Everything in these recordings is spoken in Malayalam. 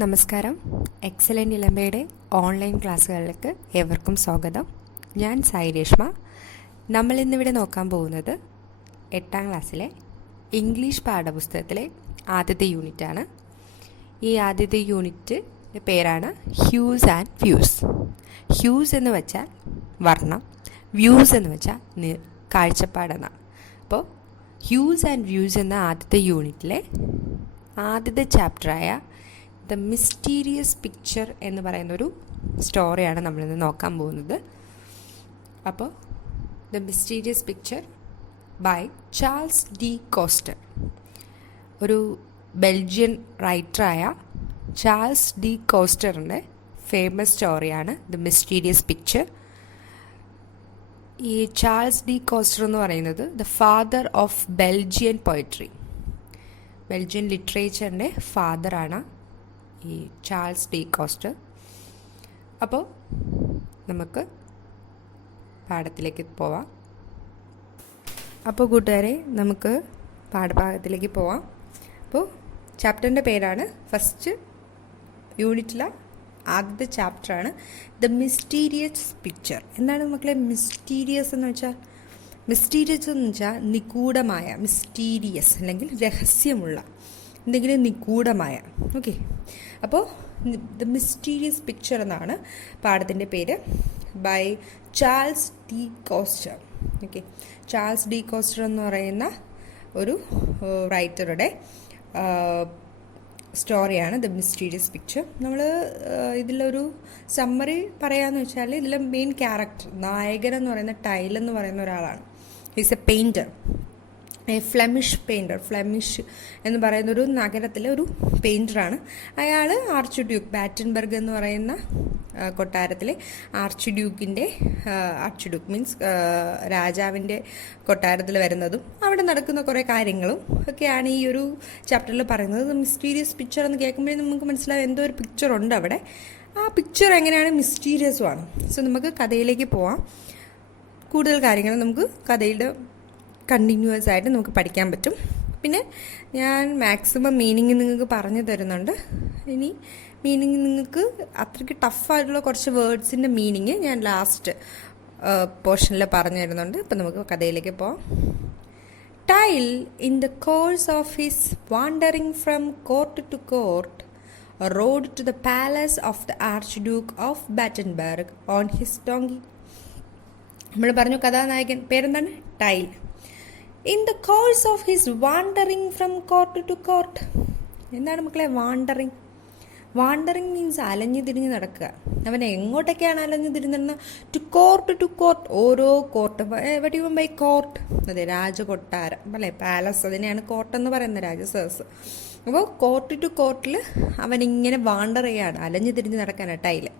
നമസ്കാരം. എക്സലൻ്റ് ഇളമ്പയുടെ ഓൺലൈൻ ക്ലാസ്സുകളിലേക്ക് ഏവർക്കും സ്വാഗതം. ഞാൻ സായി രേഷ്മ. നമ്മളിന്നിവിടെ നോക്കാൻ പോകുന്നത് 8ാം ക്ലാസ്സിലെ ഇംഗ്ലീഷ് പാഠപുസ്തകത്തിലെ ആദ്യത്തെ യൂണിറ്റാണ്. ഈ ആദ്യത്തെ യൂണിറ്റിൻ്റെ പേരാണ് ഹ്യൂസ് ആൻഡ് വ്യൂസ്. ഹ്യൂസ് എന്ന് വെച്ചാൽ വർണ്ണം, വ്യൂസ് എന്ന് വെച്ചാൽ കാഴ്ചപ്പാടെന്നാണ്. അപ്പോൾ ഹ്യൂസ് ആൻഡ് വ്യൂസ് എന്ന ആദ്യത്തെ യൂണിറ്റിലെ ആദ്യത്തെ ചാപ്റ്ററായ ദ മിസ്റ്റീരിയസ് പിക്ചർ എന്ന് പറയുന്നൊരു സ്റ്റോറിയാണ് നമ്മളിന്ന് നോക്കാൻ പോകുന്നത്. അപ്പോൾ the mysterious picture by Charles D Coster. ഒരു ബെൽജിയൻ റൈറ്ററായ ചാൾസ് ഡി കോസ്റ്ററിൻ്റെ ഫേമസ് സ്റ്റോറിയാണ് ദ മിസ്റ്റീരിയസ് പിക്ചർ. ഈ ചാൾസ് ഡി കോസ്റ്റർ എന്ന് പറയുന്നത് the father of Belgian poetry, Belgian ലിറ്ററേച്ചറിൻ്റെ ഫാദറാണ് ഈ ചാൾസ് ഡി കോസ്റ്റർ. അപ്പോൾ നമുക്ക് പാഠത്തിലേക്ക് പോവാം. അപ്പോൾ കൂട്ടുകാരെ, നമുക്ക് പാഠഭാഗത്തിലേക്ക് പോവാം. അപ്പോൾ ചാപ്റ്ററിൻ്റെ പേരാണ്, ഫസ്റ്റ് യൂണിറ്റിലെ ആദ്യത്തെ ചാപ്റ്ററാണ് ദ മിസ്റ്റീരിയസ് പിക്ചർ. എന്താണ് മക്കളെ മിസ്റ്റീരിയസ് എന്ന് വെച്ചാൽ? മിസ്റ്റീരിയസ് എന്ന് വെച്ചാൽ നിഗൂഢമായ, മിസ്റ്റീരിയസ് അല്ലെങ്കിൽ രഹസ്യമുള്ള എന്തെങ്കിലും നിഗൂഢമായ. ഓക്കെ, അപ്പോൾ ദ മിസ്റ്റീരിയസ് പിക്ചർ എന്നാണ് പാഠത്തിൻ്റെ പേര്, by Charles D Coster. Okay, Charles D Coster എന്ന് പറയുന്ന ഒരു റൈറ്ററുടെ സ്റ്റോറിയാണ് ദ മിസ്റ്റീരിയസ് പിക്ചർ. നമ്മൾ ഇതിലൊരു സമ്മറി പറയാമെന്ന് വെച്ചാൽ, ഇതിലെ മെയിൻ ക്യാരക്ടർ, നായകൻ എന്ന് പറയുന്ന ടൈൽ എന്ന് പറയുന്ന ഒരാളാണ്. Is A painter, Flemish painter. Flemish എന്ന് പറയുന്നൊരു നഗരത്തിലെ ഒരു പെയിൻറ്ററാണ്. അയാൾ ആർച്ച് ഡ്യൂക്ക്, ബാറ്റൻബർഗ് എന്ന് പറയുന്ന കൊട്ടാരത്തിലെ ആർച്ച് ഡ്യൂക്ക് മീൻസ് രാജാവിൻ്റെ കൊട്ടാരത്തിൽ വരുന്നതും അവിടെ നടക്കുന്ന കുറേ കാര്യങ്ങളും ഒക്കെയാണ് ഈ ഒരു ചാപ്റ്ററിൽ പറയുന്നത്. മിസ്റ്റീരിയസ് പിക്ചർ എന്ന് കേൾക്കുമ്പോഴേ നമുക്ക് മനസ്സിലാവും എന്തോ ഒരു പിക്ചറുണ്ട് അവിടെ. ആ പിക്ചർ എങ്ങനെയാണ് മിസ്റ്റീരിയസുമാണ്. സോ നമുക്ക് കഥയിലേക്ക് പോവാം. കൂടുതൽ കാര്യങ്ങൾ നമുക്ക് കഥയുടെ കണ്ടിന്യൂസ് ആയിട്ട് നമുക്ക് പഠിക്കാൻ പറ്റും. പിന്നെ ഞാൻ മാക്സിമം മീനിങ് നിങ്ങൾക്ക് പറഞ്ഞു തരുന്നുണ്ട്. ഇനി മീനിങ് നിങ്ങൾക്ക് അത്രയ്ക്ക് ടഫായിട്ടുള്ള കുറച്ച് വേർഡ്സിൻ്റെ മീനിങ് ഞാൻ ലാസ്റ്റ് പോർഷനിൽ പറഞ്ഞു തരുന്നുണ്ട്. അപ്പം നമുക്ക് കഥയിലേക്ക് പോവാം. Tyl in the course of his wandering from court to court rode to the palace of the arch Duke of Battenberg on his donkey. നമ്മൾ പറഞ്ഞു കഥാനായകൻ പേരെന്താണ്? Tyl. In the course of his wandering from court to court. എന്താണ് മക്കളെ വാണ്ടറിങ്? വാണ്ടറിങ് മീൻസ് അലഞ്ഞു തിരിഞ്ഞ് നടക്കുക. അവൻ എങ്ങോട്ടൊക്കെയാണ് അലഞ്ഞു തിരിഞ്ഞിരുന്നത്? ടു കോർട്ട്, ഓരോ കോർട്ട്. എവിടെ ബൈ കോർട്ട്? അതെ, രാജകൊട്ടാരം അല്ലേ, പാലസ്. അതിനെയാണ് കോർട്ടെന്ന് പറയുന്നത്, രാജസദസ്. അപ്പോൾ കോർട്ട് ടു കോർട്ടിൽ അവനിങ്ങനെ വാണ്ടർ ചെയ്യാണ്, അലഞ്ഞു തിരിഞ്ഞ് നടക്കാനാണ് ടൈല്.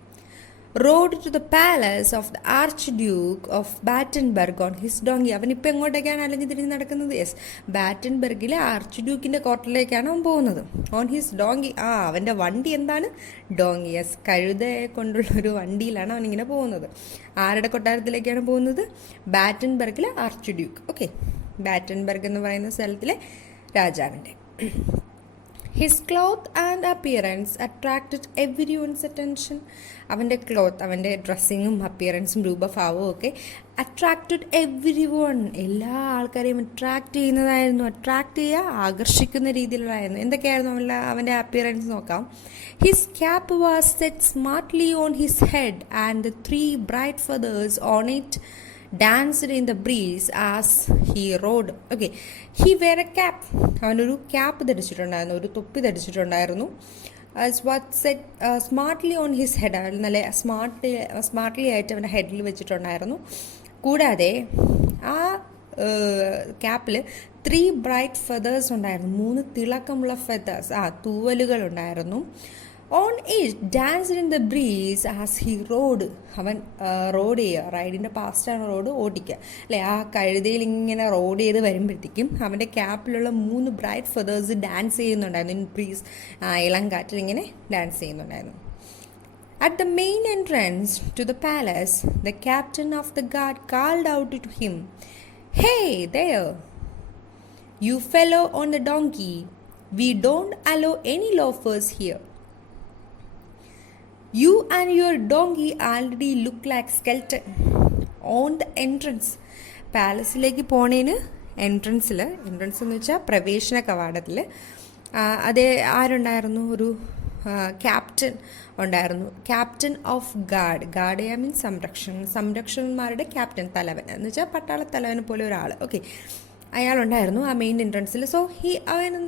Road to the palace of the arch Duke of Battenberg on his donkey. അവനിപ്പോൾ എങ്ങോട്ടേക്കാണ് അലഞ്ഞു തിരിഞ്ഞ് നടക്കുന്നത്? യെസ്, ബാറ്റൻബർഗിലെ ആർച്ച് ഡ്യൂക്കിൻ്റെ കോർട്ടിലേക്കാണ് അവൻ പോകുന്നത്. On his donkey. അവൻ്റെ വണ്ടി എന്താണ്? ഡോങ്കി. യെസ്, കഴുതയെ കൊണ്ടുള്ളൊരു വണ്ടിയിലാണ് അവനിങ്ങനെ പോകുന്നത്. ആരുടെ കൊട്ടാരത്തിലേക്കാണ് പോകുന്നത്? ബാറ്റൻബർഗിലെ ആർച്ച് ഡ്യൂക്ക്. ഓക്കെ, ബാറ്റൻബർഗ് എന്ന് പറയുന്ന സ്ഥലത്തിലെ രാജാവിൻ്റെ. His cloth and appearance attracted everyone's attention. അവൻ്റെ ക്ലോത്ത്, അവൻ്റെ ഡ്രസ്സിങ്ങും അപ്പിയറൻസും രൂപഭാവവും ഒക്കെ അട്രാക്റ്റഡ് എവരിവൺ, എല്ലാ ആൾക്കാരെയും അട്രാക്റ്റ് ചെയ്യുന്നതായിരുന്നു. അട്രാക്റ്റ് ചെയ്യുക, ആകർഷിക്കുന്ന രീതിയിലുള്ളതായിരുന്നു. എന്തൊക്കെയായിരുന്നു അവൻ്റെ അപ്പിയറൻസ് നോക്കാം. His cap was set smartly on his head and the 3 bright feathers on it danced in the breeze as he rode. Okay, he wear a cap. അവനൊരു ക്യാപ്പ് ധരിച്ചിട്ടുണ്ടായിരുന്നു, ഒരു തൊപ്പി ധരിച്ചിട്ടുണ്ടായിരുന്നു. as what set smartly on his head. നല്ല സ്മാർട്ട്ലി ആയിട്ട് അവൻ്റെ ഹെഡിൽ വെച്ചിട്ടുണ്ടായിരുന്നു. കൂടാതെ ആ ക്യാപ്പിൽ 3 bright feathers ഉണ്ടായിരുന്നു, 3 തിളക്കമുള്ള ഫെതേഴ്സ്, തൂവലുകൾ ഉണ്ടായിരുന്നു. On it danced in the breeze as he road. അവൻ റോഡ് ചെയ്യുക, റൈഡിൻ്റെ പാസ്റ്റാണ് റോഡ് ഓടിക്കുക അല്ലേ. ആ കഴുതയിൽ ഇങ്ങനെ റോഡ് ചെയ്ത് വരുമ്പോഴത്തേക്കും അവൻ്റെ ക്യാപ്പിലുള്ള 3 ബ്രൈറ്റ് ഫെതേഴ്സ് ഡാൻസ് ചെയ്യുന്നുണ്ടായിരുന്നു. ഇൻ ബ്രീസ്, ഇളം കാറ്റിൽ ഇങ്ങനെ ഡാൻസ് ചെയ്യുന്നുണ്ടായിരുന്നു. At the main entrance to the palace the captain of the guard called out to him, hey there, you fellow on the donkey, we don't allow any loafers here. You and your donkey already look like skeleton on the entrance. പാലസിലേക്ക് പോണേന് എൻട്രൻസ് എന്ന് വെച്ചാൽ പ്രവേശന കവാടത്തിൽ അതേ ആരുണ്ടായിരുന്നു, ഒരു ക്യാപ്റ്റൻ ഉണ്ടായിരുന്നു. ക്യാപ്റ്റൻ ഓഫ് ഗാർഡ് മീൻസ് സംരക്ഷകന്മാരുടെ ക്യാപ്റ്റൻ, തലവൻ എന്ന് വെച്ചാൽ പട്ടാള തലവനെ പോലെ ഒരാൾ. ഓക്കെ, അയാളുണ്ടായിരുന്നു ആ മെയിൻ എൻട്രൻസിൽ. സോ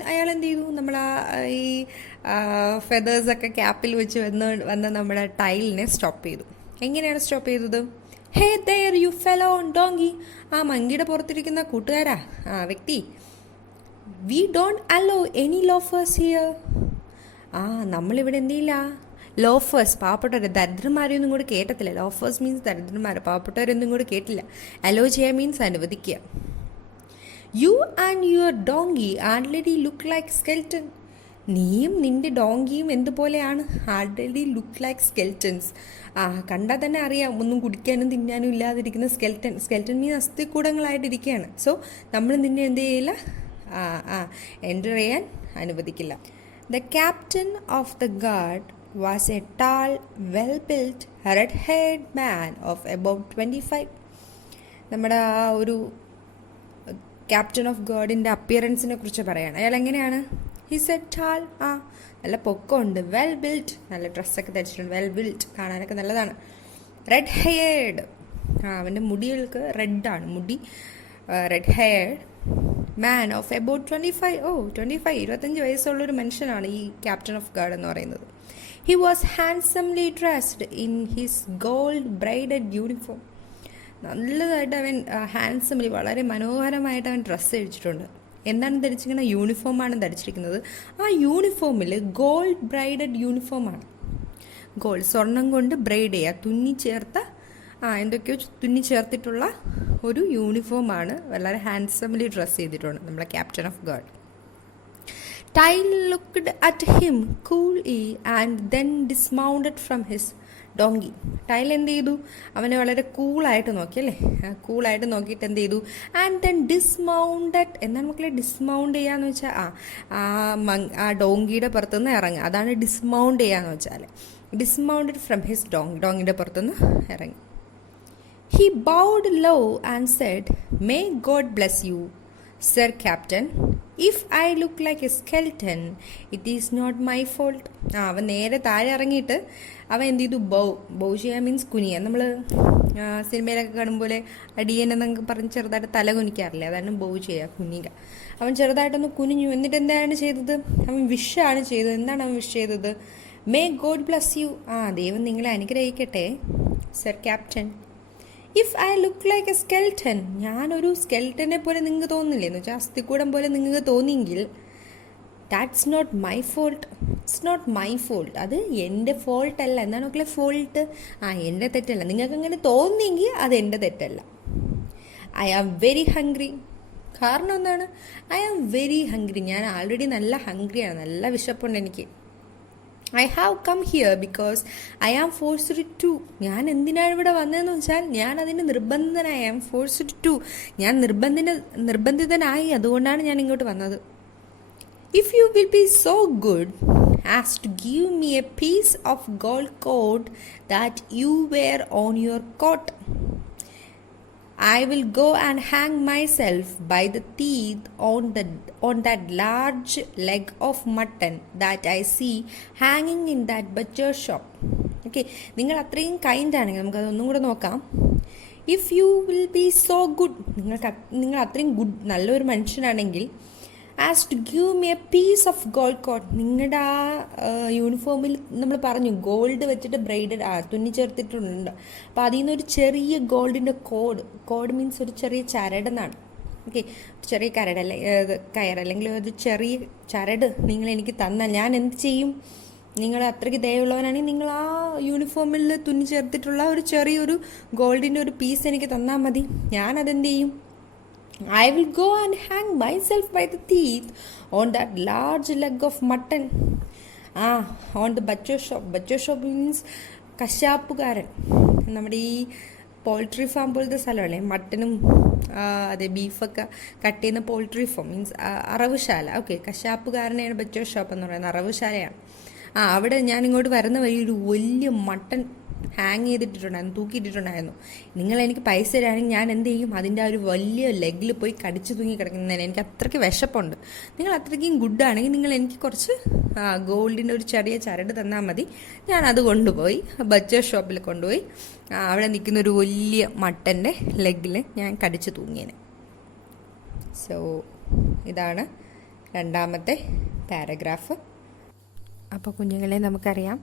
അയാൾ എന്ത് ചെയ്തു, നമ്മൾ ഈ ഫെദേഴ്സൊക്കെ ക്യാപ്പിൽ വെച്ച് വന്ന് നമ്മുടെ ടൈലിനെ സ്റ്റോപ്പ് ചെയ്തു. എങ്ങനെയാണ് സ്റ്റോപ്പ് ചെയ്തത്? Hey there you fellow on donkey. ആ മങ്കിയുടെ പുറത്തിരിക്കുന്ന കൂട്ടുകാരാ, വ്യക്തി, we don't allow any loafers here. നമ്മളിവിടെ എന്ത് ചെയ്യില്ല, ലോഫേഴ്സ് പാവപ്പെട്ടവർ, ദരിദ്രന്മാരെയൊന്നും കൂടെ കേട്ടത്തില്ല. ലോഫേഴ്സ് മീൻസ് ദരിദ്രന്മാർ, പാവപ്പെട്ടവരൊന്നും കൂടെ കേട്ടില്ല. അലോ ചെയ്യുക മീൻസ് അനുവദിക്കുക. You and your donkey already look like skeleton. നീയും നിന്റെ ഡോങ്കിയും എന്തുപോലെയാണ്? Already look like skeletons. കണ്ടാൽ തന്നെ അറിയാം, ഒന്നും കുടിക്കാനും തിന്നാനും ഇല്ലാതിരിക്കുന്ന സ്കെൽറ്റൻ മീൻ അസ്ഥികൂടങ്ങളായിട്ടിരിക്കുകയാണ്. സോ നമ്മൾ നിന്നെ എന്ത് ചെയ്യില്ല, എൻ്റർ ചെയ്യാൻ അനുവദിക്കില്ല. The captain of the guard was A tall, well built, red haired man of about 25. നമ്മുടെ ആ ഒരു ക്യാപ്റ്റൻ ഓഫ് ഗാർഡിൻ്റെ അപ്പിയറൻസിനെ കുറിച്ച് പറയുകയാണ്. അയാൾ എങ്ങനെയാണ്? ഹിസ് എ ടാൾ, നല്ല പൊക്കമുണ്ട്. വെൽ ബിൽറ്റ്, നല്ല ഡ്രസ്സൊക്കെ ധരിച്ചിട്ടുണ്ട്. വെൽ ബിൽറ്റ്, കാണാനൊക്കെ നല്ലതാണ്. റെഡ് ഹെയർഡ്, അവൻ്റെ മുടികൾക്ക് റെഡാണ് മുടി. Red haired man of about 25. 25 വയസ്സുള്ളൊരു മനുഷ്യനാണ് ഈ ക്യാപ്റ്റൻ ഓഫ് ഗാർഡ് എന്ന് പറയുന്നത്. He was handsomely dressed in his gold braided uniform. നല്ലതായിട്ട് അവൻ ഹാൻഡ്സംലി, വളരെ മനോഹരമായിട്ട് അവൻ ഡ്രസ്സ് ധരിച്ചിട്ടുണ്ട്. എന്താണ് ധരിച്ചിരിക്കുന്നത്? യൂണിഫോമാണ് ധരിച്ചിരിക്കുന്നത്. ആ യൂണിഫോമിൽ ഗോൾഡ് ബ്രൈഡഡ് യൂണിഫോമാണ്. ഗോൾഡ്, സ്വർണം കൊണ്ട് ബ്രൈഡ് ചെയ്യുക, തുന്നിച്ചേർത്ത എന്തൊക്കെയോ തുന്നിച്ചേർത്തിട്ടുള്ള ഒരു യൂണിഫോമാണ്. വളരെ ഹാൻഡ്സംലി ഡ്രസ്സ് ചെയ്തിട്ടുണ്ട് നമ്മളെ captain of guard. Tyl looked at him coolly and then dismounted from his donkey. Tyl എന്ത് ചെയ്തു? അവനെ വളരെ കൂളായിട്ട് നോക്കി, അല്ലേ? കൂളായിട്ട് നോക്കിയിട്ട് എന്ത് ചെയ്തു? And then dismounted. എന്താണ് മക്കളെ ഡിസ്മൗണ്ട് ചെയ്യാന്ന് വെച്ചാൽ? ആ ഡോങ്കിയുടെ പുറത്തുനിന്ന് ഇറങ്ങുക, അതാണ് ഡിസ്മൗണ്ട് ചെയ്യാന്ന് വെച്ചാൽ. ഡിസ്മൗണ്ടഡ് ഫ്രം ഹിസ് ഡോങ്കിയുടെ പുറത്തുനിന്ന് ഇറങ്ങി. He bowed low and said, may God bless you sir captain. If I look like a skeleton it is not my fault. അവൻ നേരെ താഴെ ഇറങ്ങിയിട്ട് അവൻ എന്ത് ചെയ്തു? ബൗ ചെയ്യുക മീൻസ് കുനിയ. നമ്മൾ സിനിമയിലൊക്കെ കാണുമ്പോൾ അടിയൻ എന്നൊക്കെ പറഞ്ഞ് ചെറുതായിട്ട് തല കുനിക്കാറില്ലേ, അതാണ് ബൗ ചെയ്യുക, കുനിക. അവൻ ചെറുതായിട്ടൊന്ന് കുനിഞ്ഞു. എന്നിട്ട് എന്താണ് ചെയ്തത്? അവൻ വിഷാണ് ചെയ്തത്. എന്താണ് അവൻ വിഷ് ചെയ്തത്? May God bless you. ദൈവം നിങ്ങളെ അനുഗ്രഹിക്കട്ടെ sir captain. If I look like a skeleton, ഞാനൊരു സ്കെൽറ്റനെ പോലെ നിങ്ങൾക്ക് തോന്നില്ലേ, എന്ന് വെച്ചാൽ അസ്ഥികൂടം പോലെ നിങ്ങൾക്ക് തോന്നിയെങ്കിൽ that's not my fault. It's not my fault. അത് എൻ്റെ ഫോൾട്ട് അല്ല. എന്താണ് മക്കളെ ഫോൾട്ട്? എൻ്റെ തെറ്റല്ല. നിങ്ങൾക്ക് അങ്ങനെ തോന്നിയെങ്കിൽ അത് എൻ്റെ തെറ്റല്ല. I am very hungry. കാരണം എന്താണ്? I am very hungry. ഞാൻ ആൾറെഡി നല്ല ഹംഗ്രിയാണ്, നല്ല വിശപ്പുണ്ട് എനിക്ക്. I have come here because I am forced to. ഞാൻ എന്തിനാണ് ഇവിടെ വന്നതെന്ന് വെച്ചാൽ ഞാൻ അതിന് നിർബന്ധിതനായി. I am forced to. ഞാൻ നിർബന്ധിതനായി, അതുകൊണ്ടാണ് ഞാൻ ഇങ്ങോട്ട് വന്നത്. If you will be so good as to give me a piece of gold cord that you wear on your coat, I will go and hang myself by the teeth on that large leg of mutton that I see hanging in that butcher shop. Okay, നിങ്ങൾ അത്രയും കൈൻഡ് ആണെങ്കിൽ നമുക്കതൊന്നും കൂടെ നോക്കാം. If you will be so good, നിങ്ങൾ അത്രയും ഗുഡ്, നല്ലൊരു മനുഷ്യനാണെങ്കിൽ, as to give me a piece of gold coat. നിങ്ങളുടെ ആ യൂണിഫോമിൽ നമ്മൾ പറഞ്ഞു ഗോൾഡ് വെച്ചിട്ട് ബ്രൈഡഡ് തുന്നി ചേർത്തിട്ടുണ്ട്. അപ്പോൾ അതിൽ നിന്നൊരു ചെറിയ ഗോൾഡിൻ്റെ കോഡ് മീൻസ് ഒരു ചെറിയ ചരടെന്നാണ്. ഓക്കെ, ചെറിയ കയർ അല്ലെങ്കിൽ ഒരു ചെറിയ ചരട് നിങ്ങൾ എനിക്ക് തന്നാൽ ഞാൻ എന്ത് ചെയ്യും? നിങ്ങൾ അത്രയ്ക്ക് ദയവുള്ളവനാണെങ്കിൽ നിങ്ങൾ ആ യൂണിഫോമിൽ തുന്നി ചേർത്തിട്ടുള്ള ഒരു ചെറിയൊരു ഗോൾഡിൻ്റെ ഒരു പീസ് എനിക്ക് തന്നാൽ മതി. ഞാനതെന്ത് ചെയ്യും? I will go and hang myself by the teeth on that large leg of mutton. On the butcher shop. Butcher shop means കശാപ്പുകാരൻ. നമ്മുടെ ഈ പോൾട്രി ഫാം പോലത്തെ സ്ഥലമല്ലേ, മട്ടനും അതെ ബീഫൊക്കെ കട്ട് ചെയ്യുന്ന പോൾട്രി ഫാം മീൻസ് അറവുശാല. ഓക്കെ, കശാപ്പുകാരനെയാണ് ബച്ചർ ഷോപ്പ് എന്ന് പറയുന്നത്, അറവുശാലയാണ്. അവിടെ ഞാൻ ഇങ്ങോട്ട് വരുന്ന വഴി ഒരു വലിയ മട്ടൺ ഹാങ് ചെയ്തിട്ടുണ്ടായിരുന്നു, തൂക്കിയിട്ടിട്ടുണ്ടായിരുന്നു. നിങ്ങൾ എനിക്ക് പൈസ തരാണെങ്കിൽ ഞാൻ എന്ത് ചെയ്യും, അതിൻ്റെ ആ ഒരു വലിയ ലെഗിൽ പോയി കടിച്ചു തൂങ്ങി കിടക്കുന്നതിന് എനിക്ക് അത്രയ്ക്ക് വിശപ്പുണ്ട്. നിങ്ങൾ അത്രയ്ക്കും ഗുഡാണെങ്കിൽ നിങ്ങൾ എനിക്ക് കുറച്ച് ഗോൾഡിൻ്റെ ഒരു ചെറിയ ചരട് തന്നാൽ മതി. ഞാനത് കൊണ്ടുപോയി ബച്ചർ ഷോപ്പിൽ കൊണ്ടുപോയി അവിടെ നിൽക്കുന്ന ഒരു വലിയ മട്ടൻ്റെ ലെഗിൽ ഞാൻ കടിച്ചു തൂങ്ങിയേനെ. സോ ഇതാണ് രണ്ടാമത്തെ പാരഗ്രാഫ്. അപ്പോൾ കുഞ്ഞുങ്ങളെ, നമുക്കറിയാം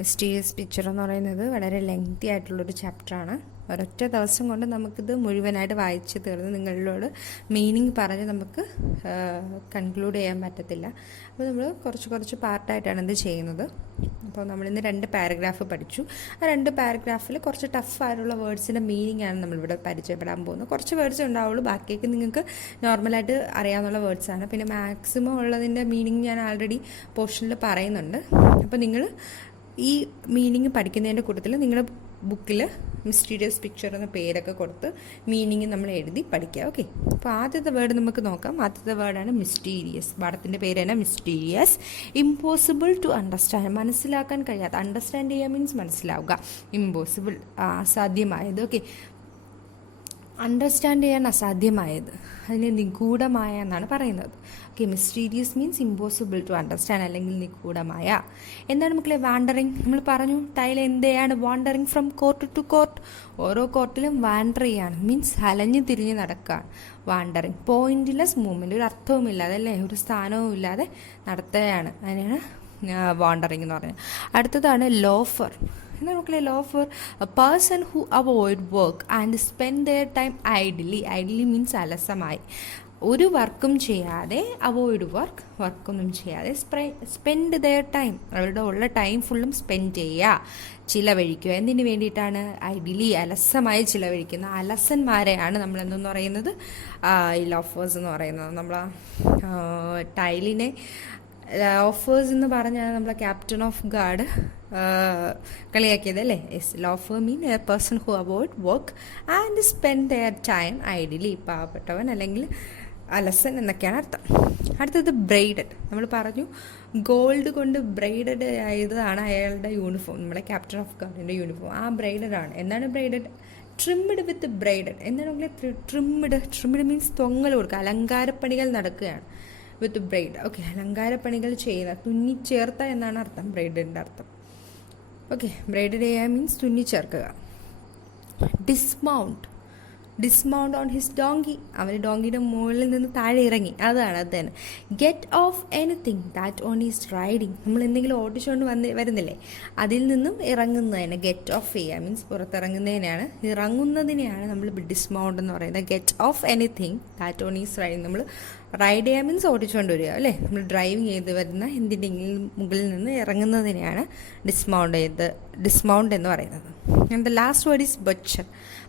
മിസ്റ്റീരിയസ് പിക്ചർ എന്ന് പറയുന്നത് വളരെ ലെങ്തി ആയിട്ടുള്ളൊരു ചാപ്റ്ററാണ്. ഒരൊറ്റ ദിവസം കൊണ്ട് നമുക്കിത് മുഴുവനായിട്ട് വായിച്ച് തീർന്ന് നിങ്ങളോട് മീനിങ് പറഞ്ഞ് നമുക്ക് കൺക്ലൂഡ് ചെയ്യാൻ പറ്റത്തില്ല. അപ്പോൾ നമ്മൾ കുറച്ച് പാർട്ടായിട്ടാണ് ഇത് ചെയ്യുന്നത്. അപ്പോൾ നമ്മളിന്ന് 2 പാരഗ്രാഫ് പഠിച്ചു. ആ 2 പാരഗ്രാഫിൽ കുറച്ച് ടഫായിട്ടുള്ള വേർഡ്സിൻ്റെ മീനിങ് ആണ് നമ്മളിവിടെ പരിചയപ്പെടാൻ പോകുന്നത്. കുറച്ച് വേർഡ്സ് ഉണ്ടാവുള്ളൂ, ബാക്കിയൊക്കെ നിങ്ങൾക്ക് നോർമലായിട്ട് അറിയാവുന്ന വേർഡ്സാണ്. പിന്നെ മാക്സിമം ഉള്ളതിൻ്റെ മീനിങ് ഞാൻ ആൾറെഡി പോർഷനിൽ പറയുന്നുണ്ട്. അപ്പോൾ നിങ്ങൾ ഈ മീനിങ് പഠിക്കുന്നതിൻ്റെ കൂട്ടത്തിൽ നിങ്ങളുടെ ബുക്കിൽ മിസ്റ്റീരിയസ് പിക്ചർ എന്ന പേരൊക്കെ കൊടുത്ത് മീനിങ് നമ്മൾ എഴുതി പഠിക്കുക. ഓക്കെ, അപ്പോൾ ആദ്യത്തെ വേർഡ് നമുക്ക് നോക്കാം. ആദ്യത്തെ വേർഡാണ് മിസ്റ്റീരിയസ്. പാഠത്തിൻ്റെ പേര് തന്നെ മിസ്റ്റീരിയസ്. ഇമ്പോസിബിൾ ടു അണ്ടർസ്റ്റാൻഡ്, മനസ്സിലാക്കാൻ കഴിയാത്ത. അണ്ടർസ്റ്റാൻഡ് ചെയ്യുക മീൻസ് മനസ്സിലാവുക. ഇമ്പോസിബിൾ, അസാധ്യമായത്. ഓക്കെ, അണ്ടർസ്റ്റാൻഡ് ചെയ്യാൻ അസാധ്യമായത്, അതിനെ നിഗൂഢമായ എന്നാണ് പറയുന്നത്. Okay, mysterious means impossible to understand, അല്ലെങ്കിൽ നിഗൂഢമായ. എന്താണ് മക്കളെ വാണ്ടറിങ്? നമ്മൾ പറഞ്ഞു ടൈൽ എന്തെയാണ് wandering from court to court. ഓരോ കോർട്ടിലും വാണ്ടർ ചെയ്യാണ്, മീൻസ് അലഞ്ഞു തിരിഞ്ഞ് നടക്കുകയാണ് വാണ്ടറിങ്. പോയിന്റ്ലെസ് മൂവ്മെൻറ്റ്, ഒരു അർത്ഥവുമില്ലാതെ അല്ലേ, ഒരു സ്ഥാനവും ഇല്ലാതെ നടത്തുകയാണ്, അതിനാണ് വാണ്ടറിങ് എന്ന് പറയുന്നത്. അടുത്തതാണ് ലോഫർ. എന്നാൽ മക്കളെ loafer? A person who avoid work and spend their time idly. Idly means അലസമായി, ഒരു വർക്കും ചെയ്യാതെ. അവോയ്ഡ് വർക്കൊന്നും ചെയ്യാതെ. സ്പെൻഡ് ദെയർ ടൈം, അവരുടെ ഉള്ള ടൈം ഫുള്ളും സ്പെൻഡ് ചെയ്യുക, ചിലവഴിക്കുക. എന്തിനു വേണ്ടിയിട്ടാണ്? ഐഡിലി, അലസമായി ചിലവഴിക്കുന്ന അലസന്മാരെയാണ് നമ്മൾ എന്തെന്ന് പറയുന്നത്, ഈ ലോഫേഴ്സ് എന്ന് പറയുന്നത്. നമ്മൾ ടൈലിനെ ലോഫേഴ്സ് എന്ന് പറഞ്ഞാൽ നമ്മളെ ക്യാപ്റ്റൻ ഓഫ് ഗാർഡ് കളിയാക്കിയത് അല്ലേ. Yes, loafer mean a person who avoid work and spend their time idly. പാവപ്പെട്ടവൻ അല്ലെങ്കിൽ അലസൻ എന്നൊക്കെയാണ് അർത്ഥം. അടുത്തത് ബ്രെയ്ഡഡ്. നമ്മൾ പറഞ്ഞു ഗോൾഡ് കൊണ്ട് ബ്രെയ്ഡഡ് ആയതാണ് അയാളുടെ യൂണിഫോം, നമ്മുടെ ക്യാപ്റ്റൻ ഓഫ് ഗാർഡിൻ്റെ യൂണിഫോം. ആ ബ്രെയ്ഡഡ് ആണ്. എന്താണ് ബ്രെയ്ഡഡ്? ട്രിംഡ് വിത്ത് ബ്രെയ്ഡഡ്. എന്താണ് ട്രിംഡ് മീൻസ് തൊങ്ങൽ കൊടുക്കുക, അലങ്കാരപ്പണികൾ നടക്കുകയാണ്. വിത്ത് ബ്രെയ്ഡ്. ഓക്കെ, അലങ്കാരപ്പണികൾ ചെയ്യുക, തുന്നിച്ചേർത്ത എന്നാണ് അർത്ഥം ബ്രെയ്ഡിൻ്റെ അർത്ഥം. ഓക്കെ, ബ്രെയ്ഡഡ് ചെയ്യുക മീൻസ് തുന്നിച്ചേർക്കുക. Dismount on his donkey. അവന് ഡോങ്കിയുടെ മുകളിൽ നിന്ന് താഴെ ഇറങ്ങി, അത് തന്നെ. Get off anything that on is riding. നമ്മൾ എന്തെങ്കിലും ഓടിച്ചുകൊണ്ട് വരുന്നില്ലേ, അതിൽ നിന്നും ഇറങ്ങുന്നതിന് ഗെറ്റ് ഓഫ് ചെയ്യുക മീൻസ് പുറത്തിറങ്ങുന്നതിനാണ്, ഇറങ്ങുന്നതിനെയാണ് നമ്മൾ ഡിസ്മൗണ്ട് എന്ന് പറയുന്നത്. Get off anything that on is riding. നമ്മൾ റൈഡ് ചെയ്യുക മീൻസ് ഓടിച്ചുകൊണ്ട് വരിക അല്ലേ. നമ്മൾ ഡ്രൈവിങ് ചെയ്ത് വരുന്ന എന്തിൻ്റെങ്കിലും മുകളിൽ നിന്ന് ഇറങ്ങുന്നതിനെയാണ് ഡിസ്മൗണ്ട് എന്ന് പറയുന്നത്. And the last word is butcher.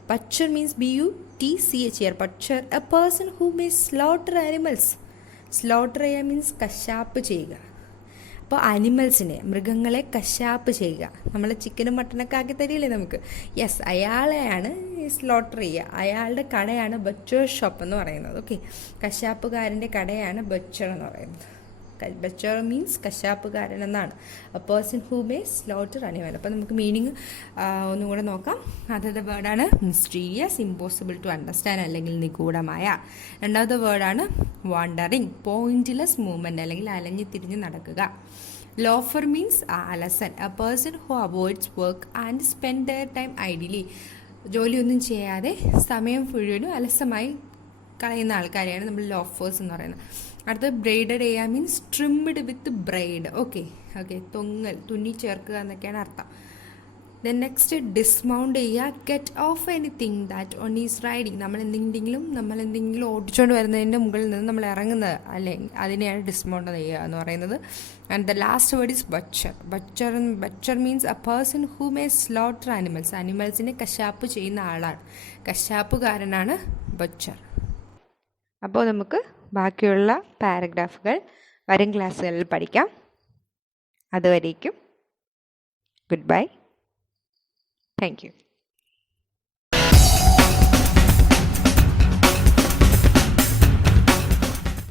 Butcher means BUTCHER. Butcher, a person who may slaughter animals. Slaughter means കശാപ്പ് ചെയ്യുക. അപ്പോൾ അനിമൽസിനെ, മൃഗങ്ങളെ കശാപ്പ് ചെയ്യുക. നമ്മൾ ചിക്കനും മട്ടനൊക്കെ ആക്കി തരില്ലേ നമുക്ക്. യെസ്, അയാളെയാണ് സ്ലോട്ടർ ചെയ്യുക. അയാളുടെ കടയാണ് ബച്ചർ ഷോപ്പ് എന്ന് പറയുന്നത്. ഓക്കെ, കശാപ്പുകാരൻ്റെ കടയാണ് ബച്ചർ എന്ന് പറയുന്നത്. ബച്ചർ മീൻസ് കശാപ്പുകാരൻ എന്നാണ്. A person who may slaughter animal. അപ്പോൾ നമുക്ക് മീനിങ് ഒന്നും കൂടെ നോക്കാം. ആദ്യത്തെ വേർഡാണ് മിസ്റ്റീരിയസ്, ഇമ്പോസിബിൾ ടു അണ്ടർസ്റ്റാൻഡ് അല്ലെങ്കിൽ നിഗൂഢമായ. രണ്ടാമത്തെ വേർഡാണ് വാണ്ടറിങ്, പോയിന്റ്ലെസ് മൂവ്മെൻറ്റ് അല്ലെങ്കിൽ അലഞ്ഞു തിരിഞ്ഞ് നടക്കുക. ലോഫർ മീൻസ് അലസൻ. A person who avoids work and spend their time idly. ജോലിയൊന്നും ചെയ്യാതെ സമയം മുഴുവനും അലസമായി കളയുന്ന ആൾക്കാരെയാണ് നമ്മൾ ലോഫേഴ്സ് എന്ന് പറയുന്നത്. അടുത്തത് ബ്രെയ്ഡഡ് ചെയ്യുക മീൻസ് ട്രിംഡ് വിത്ത് ബ്രെയ്ഡ്. ഓക്കെ, തൊങ്ങൽ, തുന്നി ചേർക്കുക എന്നൊക്കെയാണ് അർത്ഥം. ദെൻ നെക്സ്റ്റ് ഡിസ്മൗണ്ട് ചെയ്യുക. Get off anything that on is riding. നമ്മൾ എന്തെങ്കിലും ഓടിച്ചുകൊണ്ട് വരുന്നതിൻ്റെ മുകളിൽ നിന്ന് നമ്മൾ ഇറങ്ങുന്നത് അല്ലെങ്കിൽ അതിനെയാണ് ഡിസ്മൗണ്ട് ചെയ്യുക എന്ന് പറയുന്നത്. And the last word is butcher. Butcher means a person who may slaughter animals. അനിമൽസിനെ കശാപ്പ് ചെയ്യുന്ന ആളാണ്, കശാപ്പുകാരനാണ് ബച്ചർ. അപ്പോൾ നമുക്ക് ബാക്കിയുള്ള പാരഗ്രാഫുകൾ വരും ക്ലാസ്സുകളിൽ പഠിക്കാം. അതുവരേക്കും ഗുഡ് ബൈ. Thank you.